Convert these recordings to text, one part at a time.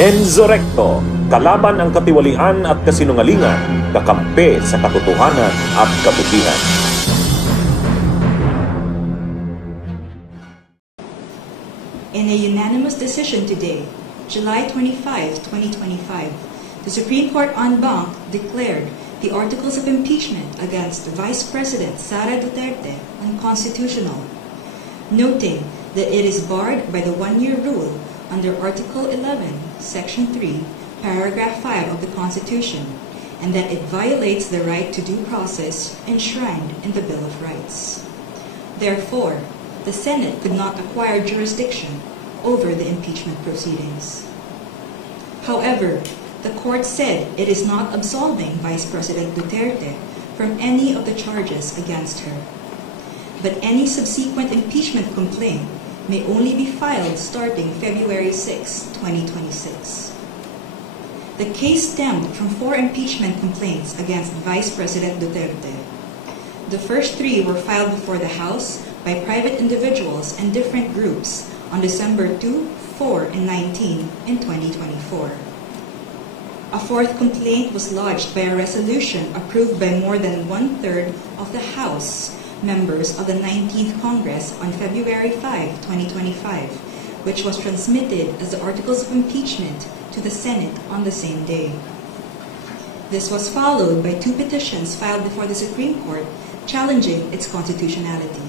Enzorecto, kalaban ang katiwalian at kasinungalingan, kakampi sa katotohanan at kabutihan. In a unanimous decision today, July 25, 2025, the Supreme Court en banc declared the articles of impeachment against Vice President Sara Duterte unconstitutional, noting that it is barred by the one-year rule under Article 11, Section 3, Paragraph 5 of the Constitution, and that it violates the right to due process enshrined in the Bill of Rights. Therefore, the Senate could not acquire jurisdiction over the impeachment proceedings. However, the court said it is not absolving Vice President Duterte from any of the charges against her. But any subsequent impeachment complaint may only be filed starting February 6, 2026. The case stemmed from 4 impeachment complaints against Vice President Duterte. The first 3 were filed before the House by private individuals and different groups on December 2, 4, and 19 in 2024. A 4th complaint was lodged by a resolution approved by more than 1/3 of the House members of the 19th Congress on February 5, 2025, which was transmitted as the articles of impeachment to the Senate on the same day. This was followed by 2 petitions filed before the Supreme Court challenging its constitutionality.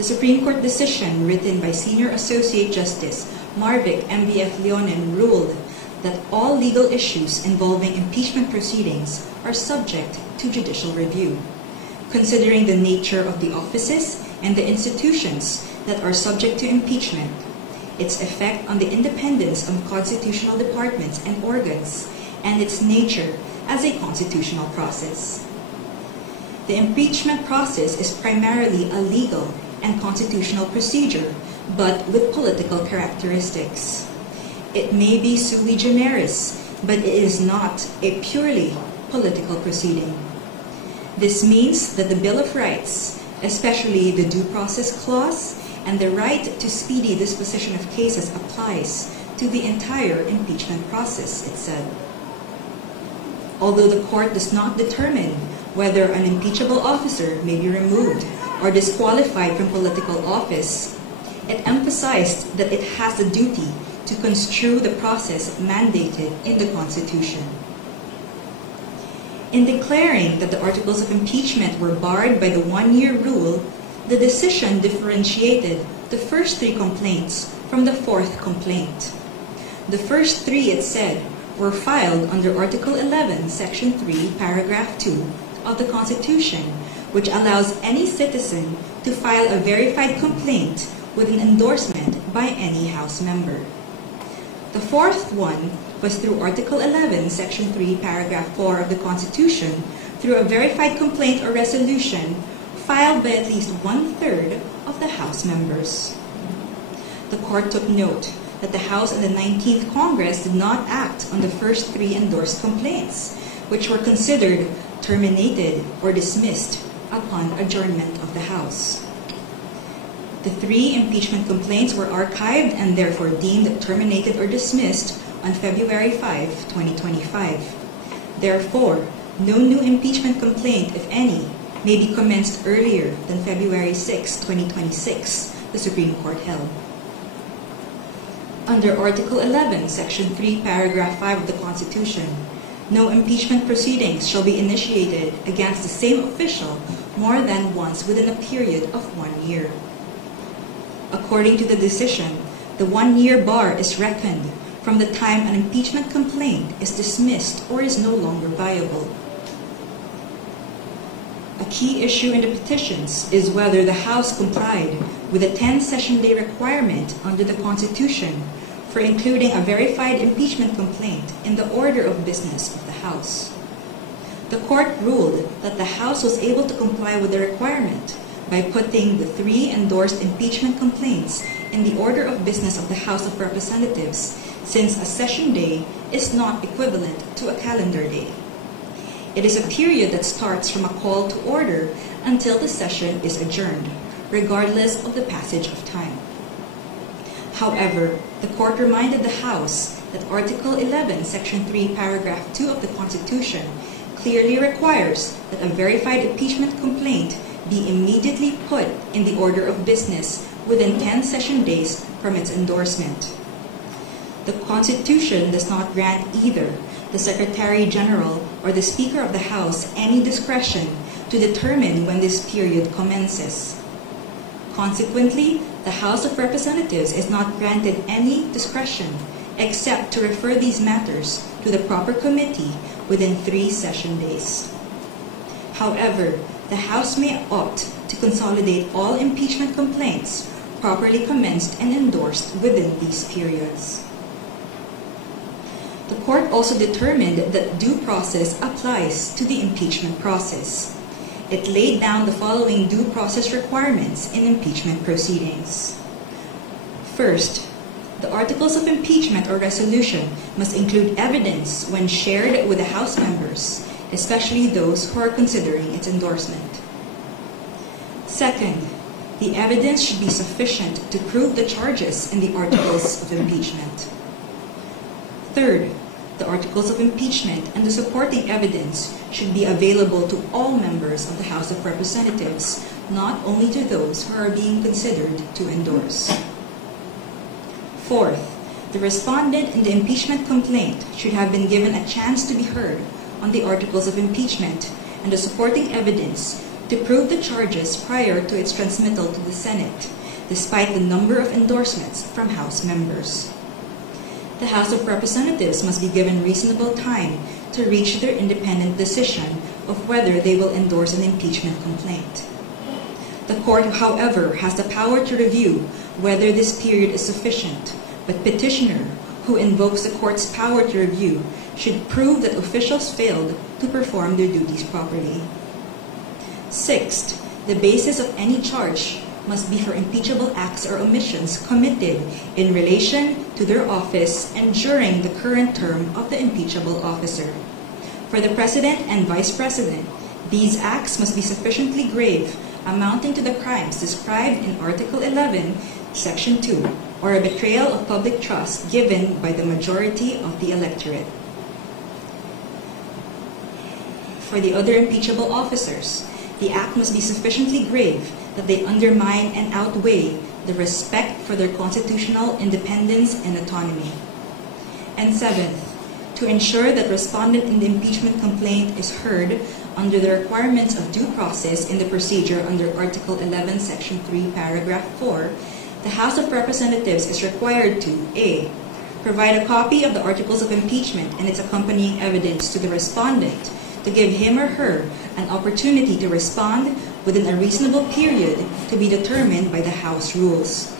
The Supreme Court decision written by Senior Associate Justice Marvic M.B.F. Leonen ruled that all legal issues involving impeachment proceedings are subject to judicial review, considering the nature of the offices and the institutions that are subject to impeachment, its effect on the independence of constitutional departments and organs, and its nature as a constitutional process. The impeachment process is primarily a legal and constitutional procedure, but with political characteristics. It may be sui generis, but it is not a purely political proceeding. This means that the Bill of Rights, especially the Due Process Clause and the right to speedy disposition of cases, applies to the entire impeachment process, it said. Although the court does not determine whether an impeachable officer may be removed or disqualified from political office, it emphasized that it has the duty to construe the process mandated in the Constitution. In declaring that the articles of impeachment were barred by the one-year rule, the decision differentiated the first 3 complaints from the 4th complaint. The first 3, it said, were filed under Article 11, Section 3, Paragraph 2 of the Constitution, which allows any citizen to file a verified complaint with an endorsement by any House member. The 4th one was through Article 11, Section 3, Paragraph 4 of the Constitution, through a verified complaint or resolution filed by at least 1/3 of the House members. The court took note that the House and the 19th Congress did not act on the first 3 endorsed complaints, which were considered terminated or dismissed upon adjournment of the House. The 3 impeachment complaints were archived and therefore deemed terminated or dismissed on February 5, 2025. Therefore, no new impeachment complaint, if any, may be commenced earlier than February 6, 2026, the Supreme Court held. Under Article 11, Section 3, Paragraph 5 of the Constitution, no impeachment proceedings shall be initiated against the same official more than once within a period of 1 year. According to the decision, the 1-year bar is reckoned from the time an impeachment complaint is dismissed or is no longer viable. A key issue in the petitions is whether the House complied with the 10-session day requirement under the Constitution for including a verified impeachment complaint in the order of business of the House. The court ruled that the House was able to comply with the requirement by putting the 3 endorsed impeachment complaints in the order of business of the House of Representatives, since a session day is not equivalent to a calendar day. It is a period that starts from a call to order until the session is adjourned, regardless of the passage of time. However, the court reminded the House that Article 11, Section 3, Paragraph 2 of the Constitution clearly requires that a verified impeachment complaint be immediately put in the order of business within 10 session days from its endorsement. The Constitution does not grant either the Secretary General or the Speaker of the House any discretion to determine when this period commences. Consequently, the House of Representatives is not granted any discretion except to refer these matters to the proper committee within 3 session days. However, the House may opt to consolidate all impeachment complaints properly commenced and endorsed within these periods. The court also determined that due process applies to the impeachment process. It laid down the following due process requirements in impeachment proceedings. First, the articles of impeachment or resolution must include evidence when shared with the House members, especially those who are considering its endorsement. Second, the evidence should be sufficient to prove the charges in the articles of impeachment. Third, the articles of impeachment and the supporting evidence should be available to all members of the House of Representatives, not only to those who are being considered to endorse. Fourth, the respondent in the impeachment complaint should have been given a chance to be heard on the articles of impeachment and the supporting evidence to prove the charges prior to its transmittal to the Senate, despite the number of endorsements from House members. The House of Representatives must be given reasonable time to reach their independent decision of whether they will endorse an impeachment complaint. The court, however, has the power to review whether this period is sufficient, but petitioner, who invokes the court's power to review, should prove that officials failed to perform their duties properly. Sixth, the basis of any charge must be for impeachable acts or omissions committed in relation to their office and during the current term of the impeachable officer. For the President and Vice President, these acts must be sufficiently grave, amounting to the crimes described in Article 11, Section 2, or a betrayal of public trust given by the majority of the electorate. For the other impeachable officers, the act must be sufficiently grave that they undermine and outweigh the respect for their constitutional independence and autonomy. And seventh, to ensure that respondent in the impeachment complaint is heard under the requirements of due process in the procedure under Article 11, Section 3, Paragraph 4, the House of Representatives is required to A. Provide a copy of the articles of impeachment and its accompanying evidence to the respondent to give him or her an opportunity to respond within a reasonable period to be determined by the House rules.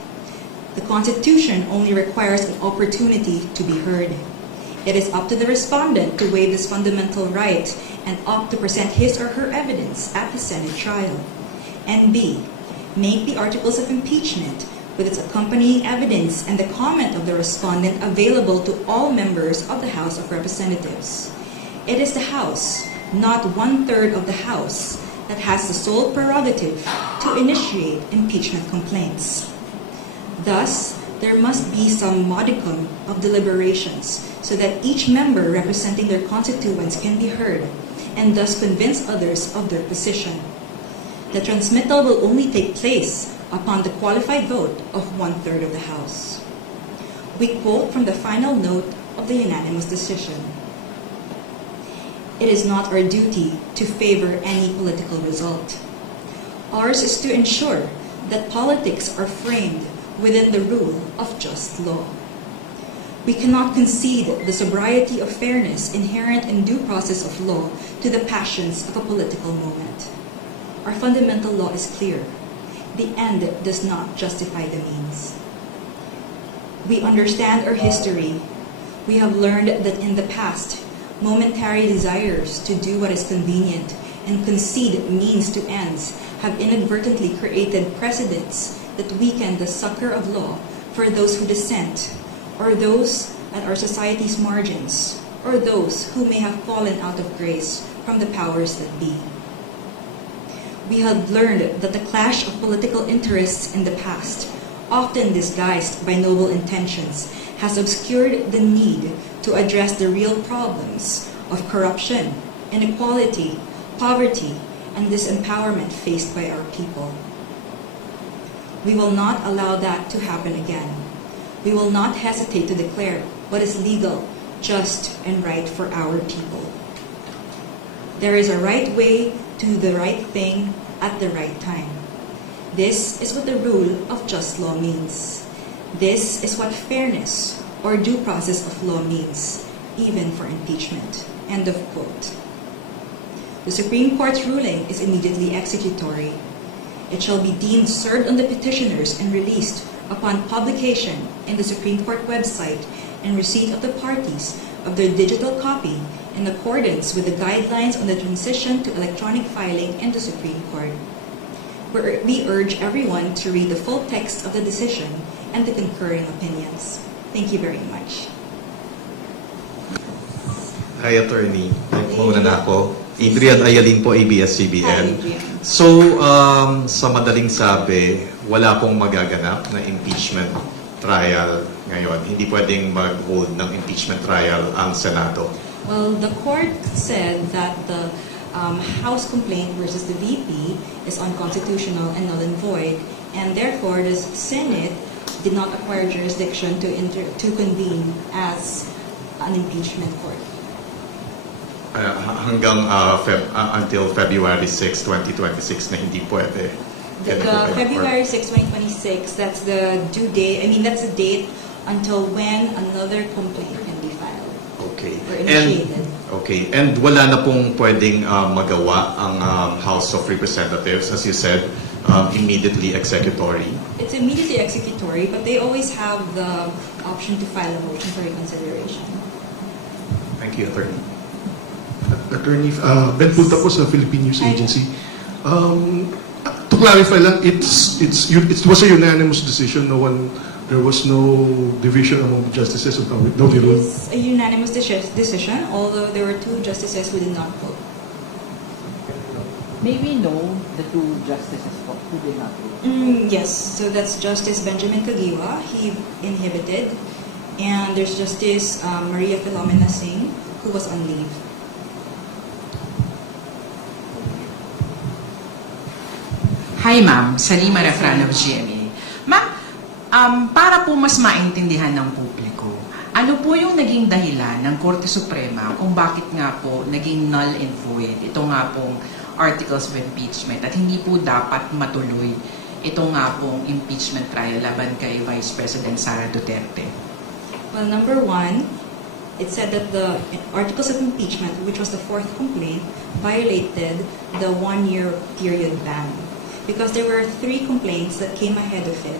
The Constitution only requires an opportunity to be heard. It is up to the respondent to waive this fundamental right and opt to present his or her evidence at the Senate trial. And B. Make the articles of impeachment with its accompanying evidence and the comment of the respondent available to all members of the House of Representatives. It is the House, not 1/3 of the House, that has the sole prerogative to initiate impeachment complaints. Thus, there must be some modicum of deliberations so that each member representing their constituents can be heard and thus convince others of their position. The transmittal will only take place upon the qualified vote of 1/3 of the House. We quote from the final note of the unanimous decision. It is not our duty to favor any political result. Ours is to ensure that politics are framed within the rule of just law. We cannot concede the sobriety of fairness inherent in due process of law to the passions of a political moment. Our fundamental law is clear. The end does not justify the means. We understand our history. We have learned that in the past, momentary desires to do what is convenient and concede means to ends have inadvertently created precedents that weaken the succor of law for those who dissent, or those at our society's margins, or those who may have fallen out of grace from the powers that be. We have learned that the clash of political interests in the past often disguised by noble intentions, has obscured the need to address the real problems of corruption, inequality, poverty, and disempowerment faced by our people. We will not allow that to happen again. We will not hesitate to declare what is legal, just, and right for our people. There is a right way to the right thing at the right time. This is what the rule of just law means. This is what fairness or due process of law means, even for impeachment. End of quote. The Supreme Court's ruling is immediately executory. It shall be deemed served on the petitioners and released upon publication in the Supreme Court website and receipt of the parties of their digital copy in accordance with the guidelines on the transition to electronic filing in the Supreme Court. We urge everyone to read the full text of the decision and the concurring opinions. Thank you very much. Hi, Attorney. Muna na ako. Adrian Ayalin po, ABS-CBN. Hi, Adrian. So, sa madaling sabi, wala pong magaganap na impeachment trial ngayon. Hindi pwedeng mag-hold ng impeachment trial ang Senado. Well, the court said that the House complaint versus the VP is unconstitutional and null and void, and therefore the Senate did not acquire jurisdiction to convene as an impeachment court. Hanggang until February 6, 2026 na hindi pwede. The February 6, 2026, that's the due date. I mean, that's the date until when another complaint can be filed Okay. or initiated. And wala na pong pwedeng magawa ang House of Representatives, as you said, immediately executory. It's immediately executory, but they always have the option to file a motion for reconsideration. Thank you, Attorney. Attorney, Ben Puta po sa Philippine News Agency. To clarify lang, it was a unanimous decision. There was no division among the justices of no It rule. is a unanimous decision, although there were two justices who did not vote. May we know the two justices who did not vote? Yes, so that's Justice Benjamin Kagiwa, he inhibited, and there's Justice Maria Philomena Singh, who was on leave. Hi ma'am, Salima Refran of GMA. Ma'am, para po mas maintindihan ng publiko, ano po yung naging dahilan ng Korte Suprema kung bakit nga po naging null and void ito nga pong articles of impeachment at hindi po dapat matuloy ito nga pong impeachment trial laban kay Vice President Sara Duterte? Well, number one, it said that the articles of impeachment, which was the fourth complaint, violated the 1-year period ban. Because there were 3 complaints that came ahead of it.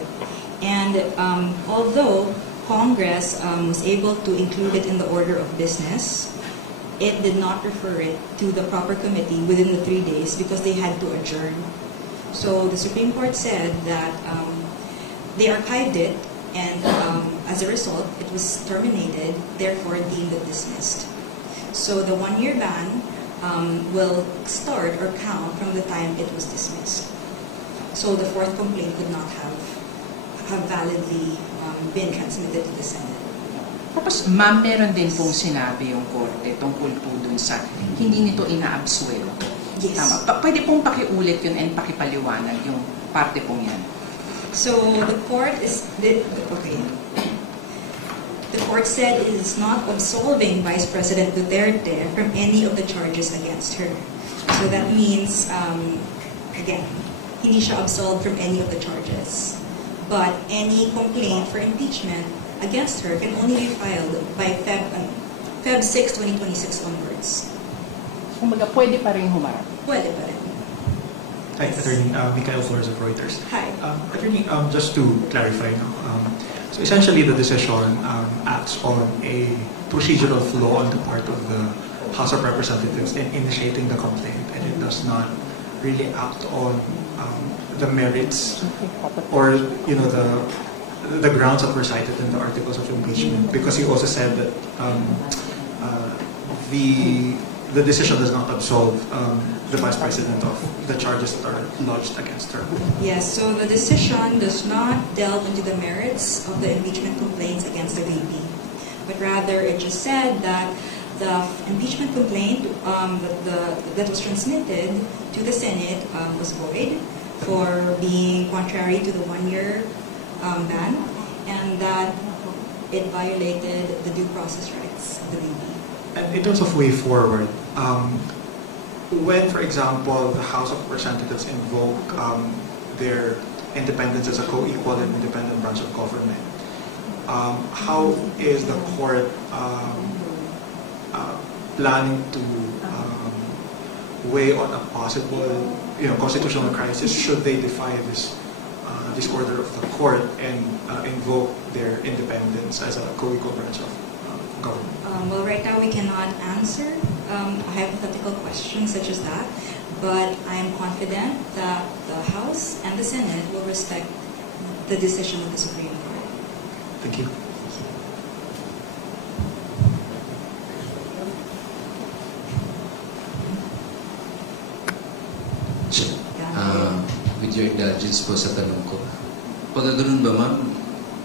And although Congress was able to include it in the order of business, it did not refer it to the proper committee within the 3 days because they had to adjourn. So the Supreme Court said that they archived it, and as a result, it was terminated, therefore deemed dismissed. So the 1-year ban will start or count from the time it was dismissed. So the fourth complaint could not have validly been transmitted to the Senate. Tapos ma'am, meron din pong sinabi yung Korte tungkol po dun sa hindi nito inaabsuelto. Yes. Tama. Pwede pong pakiulit yun and pakipaliwanag yung parte pong yan. So the court The court said it is not absolving Vice President Duterte from any of the charges against her. So that means, again, hindi siya absolved from any of the charges. But any complaint for impeachment against her can only be filed by Feb 6, 2026 onwards. Kumbaga, pwede pa rin humarap. Pwede pa rin. Hi, Attorney Mikhail Flores of Reuters. Hi. Attorney, just to clarify, so essentially the decision acts on a procedural flaw on the part of the House of Representatives in initiating the complaint, and it does not really act on the merits or the grounds that were cited in the articles of impeachment, because he also said that the the decision does not absolve the Vice President of the charges that are lodged against her. Yes, so the decision does not delve into the merits of the impeachment complaints against the VP, but rather it just said that the impeachment complaint that was transmitted to the Senate was void for being contrary to the one-year ban, and that it violated the due process rights of the VP. And in terms of way forward, when, for example, the House of Representatives invoke their independence as a co-equal and independent branch of government, how is the court planning to weigh on a possible, constitutional crisis should they defy this order of the court and invoke their independence as a co-equal branch of government? Well, right now we cannot answer a hypothetical question such as that, but I am confident that the House and the Senate will respect the decision of the Supreme Court. Thank you. With your indulgence po sa tanong ko, pagkaganoon ba ma'am,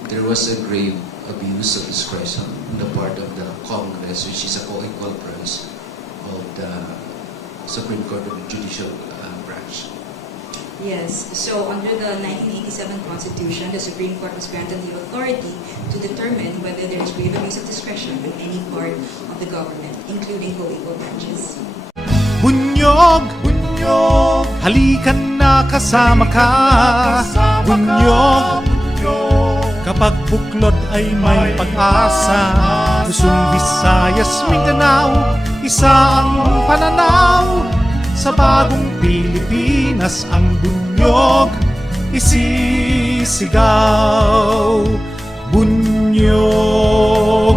there was a grave abuse of discretion on the part of the Congress, which is a co-equal branch of the Supreme Court of the Judicial branch. Yes, so under the 1987 Constitution, the Supreme Court was granted the authority to determine whether there is grave abuse of discretion in any part of the government, including co-equal branches. Bunyog, bunyog, halikan na kasama ka. Bunyog, kapag buklod ay may pag-asa. Luzon, Visayas, Mindanao, isa ang pananaw. Sa bagong Pilipinas ang bunyog isisigaw. Bunyog,